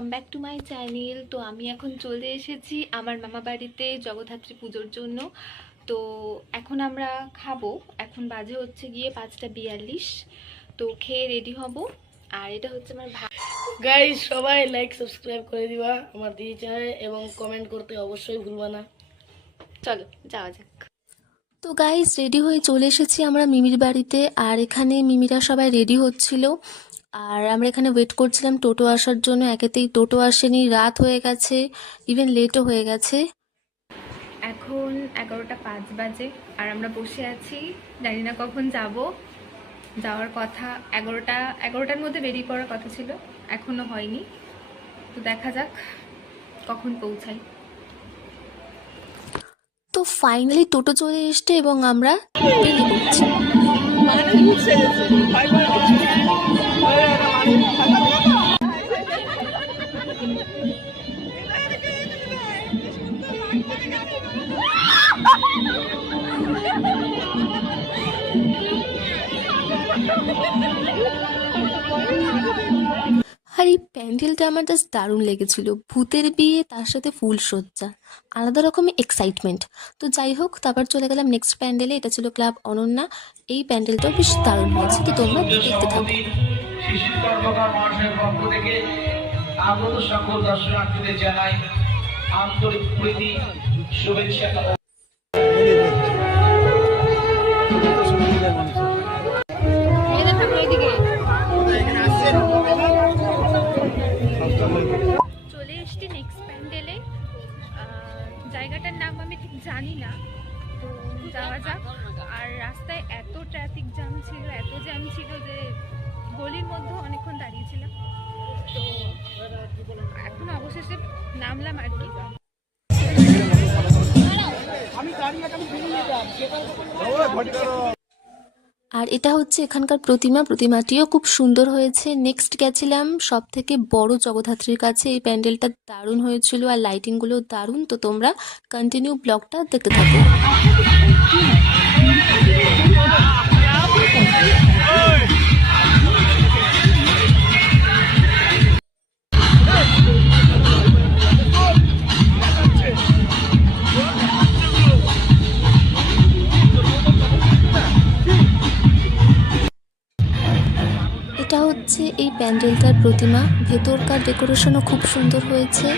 Welcome back to my channel তো আমি এখন চলে এসেছি আমার মামা বাড়িতে জগদ্ধাত্রী পুজোর জন্য। তো এখন আমরা খাব। এখন বাজে হচ্ছে গিয়ে পাঁচটা বিয়াল্লিশ। তো খেয়ে রেডি হব। আর এটা হচ্ছে আমার ভা গাইস সবাই লাইক সাবস্ক্রাইব করে দিবা আমার দিয়ে চ্যানেল এবং কমেন্ট করতে অবশ্যই ভুলবা না। চলো যাওয়া যাক। তো গাইস রেডি হয়ে চলে এসেছি আমরা মিমির বাড়িতে। আর এখানে মিমিরা সবাই রেডি হচ্ছিল। আর আমরা এখানে ওয়েট করছিলাম টোটো আসার জন্য। একেতেই টোটো আসেনি রাত হয়ে গেছে ইভেন লেটও হয়ে গেছে। এখন এগারোটা পাঁচ বাজে আর আমরা বসে আছি। জানি না কখন যাব। যাওয়ার কথা এগারোটা এগারোটার মধ্যে বেরিয়ে পড়ার কথা ছিল এখনও হয়নি। তো দেখা যাক কখন পৌঁছাই। তো ফাইনালি টোটো চলে এসছে এবং আমরা বেরিয়ে পড়ছি। আমার দারুণ লেগেছিল। ভূতের বিয়ে, তার সাথে ফুল সজ্জা আলাদা রকমের এক্সাইটমেন্ট তো যাই হোক, তারপর চলে গেলাম নেক্সট প্যান্ডেলে এটা ছিল ক্লাব অনন্যা। এই প্যান্ডেলটাও বেশ দারুণ হয়েছে। তো তোমরা দেখতে থাকো। আন্তরিক প্রীতি, শুভেচ্ছা। জানি না। তো যাওয়া যাক। আর রাস্তায় এত ট্রাফিক জ্যাম ছিল এত জ্যাম ছিল যে গলির মধ্যে অনেকক্ষণ দাঁড়িয়েছিলাম। তো এখন অবশেষে নামলাম আর কি। আর এটা হচ্ছে এখানকার প্রতিমা। প্রতিমাটিও খুব সুন্দর হয়েছে। নেক্সট গেছিলাম সব থেকে বড় জগদ্ধাত্রীর কাছে। এই প্যান্ডেলটা দারুণ হয়েছিল আর লাইটিংগুলো দারুণ। তো তোমরা কন্টিনিউ ব্লগটা দেখতে থাকো। প্যান্ডেলটার প্রতিমা, ভেতরকার ডেকোরেশনও খুব সুন্দর হয়েছে।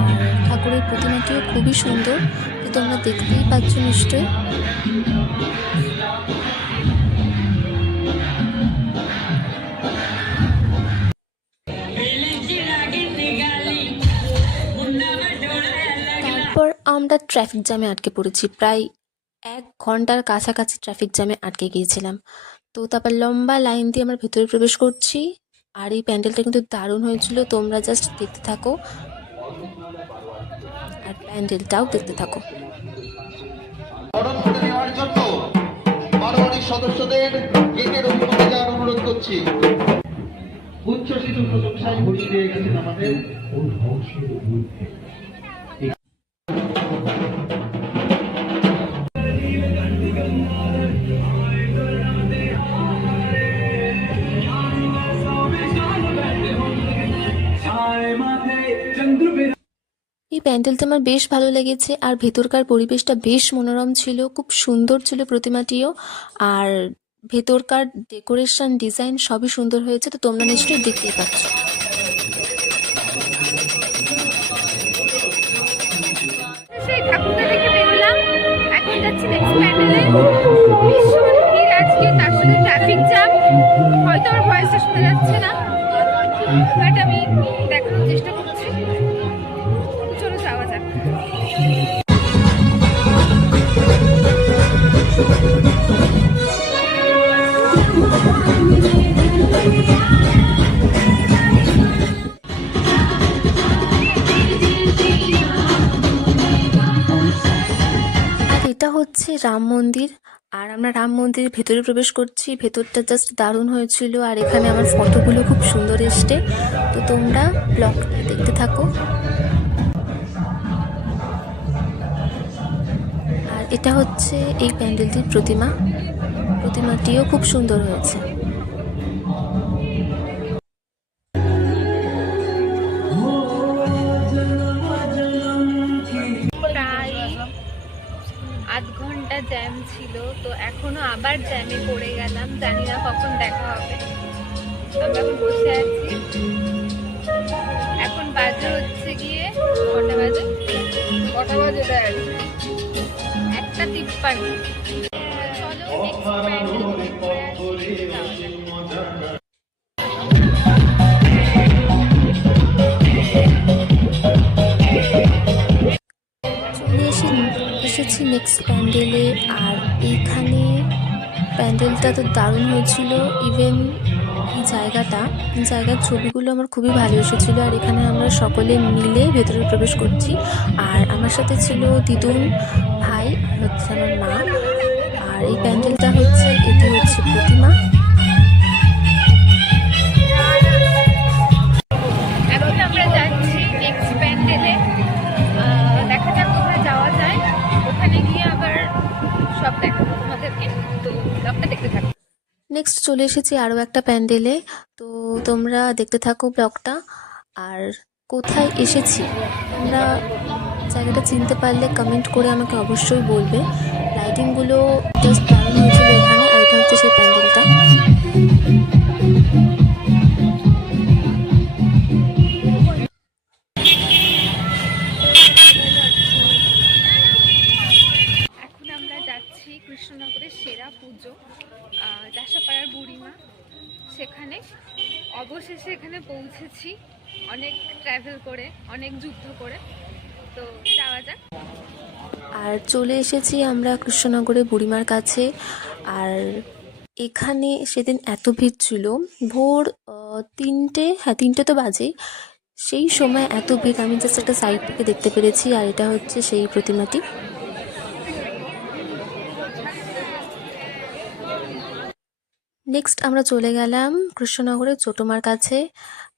আর ঠাকুরের প্রতিমাটিও খুবই সুন্দর। তো তোমরা দেখতেই পাচ্ছ নিশ্চয়ই। তারপর আমরা ট্রাফিক জ্যামে আটকে পড়েছি। প্রায় এক ঘণ্টার কাছাকাছি ট্রাফিক জ্যামে আটকে গিয়েছিলাম। তো তারপর লম্বা লাইন দিয়ে আমরা ভেতরে প্রবেশ করছি। আর এই প্যান্ডেলটা কিন্তু দারুণ হয়েছিল। তোমরা জাস্ট দেখতে থাকো। আর প্যান্ডেলটাও দেখতে থাকো। সদস্যদের গেটের যাওয়ার অনুরোধ করছি। প্রশংসায় ভরিয়ে দিয়ে গেছেন আমাদের। প্যান্ডেলটা আমার বেশ ভালো লেগেছে, আর ভেতরকার পরিবেশটা বেশ মনোরম ছিল, খুব সুন্দর ছিল প্রতিমাটিও, আর ভেতরকার ডেকোরেশন, ডিজাইন সবই সুন্দর হয়েছে, তো তোমরা নিশ্চয়ই দেখতেই পাচ্ছ। এটা হচ্ছে রাম মন্দির, আর আমরা রাম মন্দিরের ভেতরে প্রবেশ করছি। ভেতরটা জাস্ট দারুণ হয়েছিল, আর এখানে আমার ফটোগুলো খুব সুন্দর এসছে। তো তোমরা ব্লগটা দেখতে থাকো। এটা হচ্ছে এই প্যান্ডেলটির প্রতিমা। প্রতিমাটিও খুব সুন্দর হয়েছে। আধ ঘণ্টা জ্যাম ছিল, তো এখনও আবার জ্যামে পড়ে গেলাম। জানি না কখন দেখা হবে। আমরা বসে আছি। এখন বাজে হচ্ছে গিয়ে কটা বাজে? কটা বাজে? চলে এসে এসেছি নেক্সট প্যান্ডেলে আর এইখানে প্যান্ডেলটা তো দারুণ হয়েছিল। ইভেন এই জায়গাটা জায়গার ছবিগুলো আমার খুবই ভালো এসেছিল আর এখানে আমরা সকলে মিলে ভেতরে প্রবেশ করছি। আর আমার সাথে ছিল দিদুন, ভাই হচ্ছে আমার মা। আর এই প্যান্ডেলটা হচ্ছে, এটি হচ্ছে প্রতিমা। সব দেখাবো তোমাদেরকে। তো ব্লগটা দেখতে থাকো নেক্সট চলে এসেছি আরও একটা প্যান্ডেলে। তো তোমরা দেখতে থাকো ব্লগটা। আর কোথায় এসেছি? তোমরা জায়গাটা চিনতে পারলে কমেন্ট করে আমাকে অবশ্যই বলবে। লাইটিংগুলো জাস্ট দারুণ হয়েছিল এখানে। আর এটা হচ্ছে সেই প্যান্ডেলটা। পৌঁছেছি। অনেক ট্রাভেল করে, অনেক যুদ্ধ করে। তো যাওয়া যাক। আর চলে এসেছি আমরা কৃষ্ণনগরে বুড়িমার কাছে। আর এখানে সেদিন এত ভিড় ছিল। ভোর তিনটে হ্যাঁ তিনটে তো বাজেই। সেই সময় এত ভিড়, আমি জাস্ট একটা সাইড থেকে দেখতে পেরেছি। আর এটা হচ্ছে সেই প্রতিমাটি। নেক্সট আমরা চলে গেলাম কৃষ্ণনগরের ছোটোমার কাছে।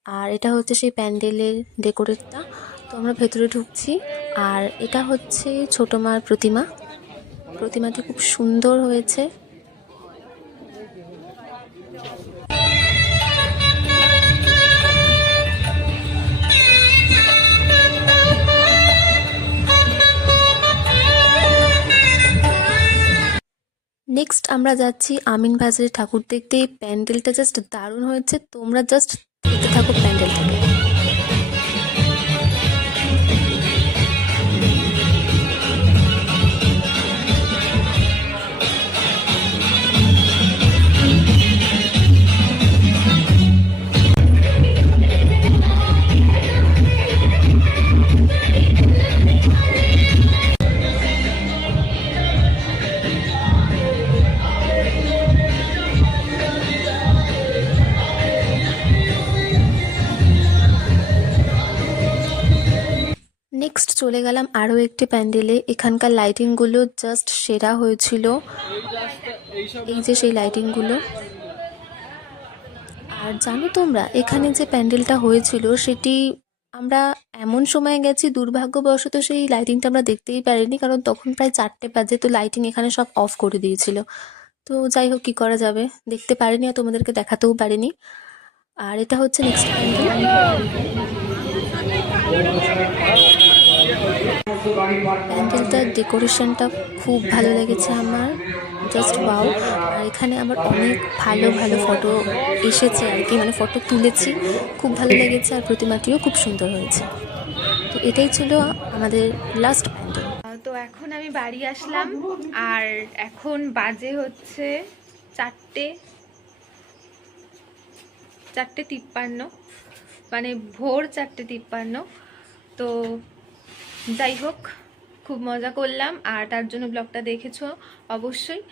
আর এটা হচ্ছে সেই প্যান্ডেলের ডেকোরেটটা তো আমরা ভেতরে ঢুকছি আর এটা হচ্ছে ছোটো মার প্রতিমা। প্রতিমাটি খুব সুন্দর হয়েছে। নেক্সট আমরা যাচ্ছি আমিন বাজারে ঠাকুর দেখতে। প্যান্ডেলটা জাস্ট দারুণ হয়েছে। তোমরা জাস্ট দেখতে থাকো প্যান্ডেলটাকে নেক্সট চলে গেলাম আরও একটি প্যান্ডেলে। এখানকার লাইটিংগুলো জাস্ট সেরা হয়েছিল। এই যে সেই লাইটিংগুলো আর জানো তোমরা, এখানে যে প্যান্ডেলটা হয়েছিল, সেটি আমরা এমন সময় গেছি, দুর্ভাগ্যবশত সেই লাইটিংটা আমরা দেখতেই পারিনি, কারণ তখন প্রায় চারটে বাজে, তো লাইটিং এখানে সব অফ করে দিয়েছিল। তো যাই হোক, কী করা যাবে? দেখতে পারিনি আর তোমাদেরকে দেখাতেও পারিনি। আর এটা হচ্ছে নেক্সট প্যান্ডেল। প্যান্ডেলটার ডেকোরেশনটা খুব ভালো লেগেছে আমার জাস্ট বাউ আর এখানে আমার অনেক ভালো ভালো ফটো এসেছে আর কি মানে ফটো তুলেছি, খুব ভালো লেগেছে আর প্রতিমাটিও খুব সুন্দর হয়েছে। তো এটাই ছিল আমাদের লাস্ট প্যান্ডেল তো এখন আমি বাড়ি আসলাম, আর এখন বাজে হচ্ছে চারটে চারটে তিপ্পান্ন মানে ভোর চারটে তিপ্পান্ন। তো যাই হোক খুব মজা করলাম। আর তার জন্য ব্লগটা দেখেছ অবশ্যই।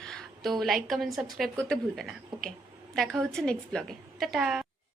তো লাইক কমেন্ট সাবস্ক্রাইব করতে ভুলবে না। ওকে দেখা হচ্ছে নেক্সট ব্লগে টাটা!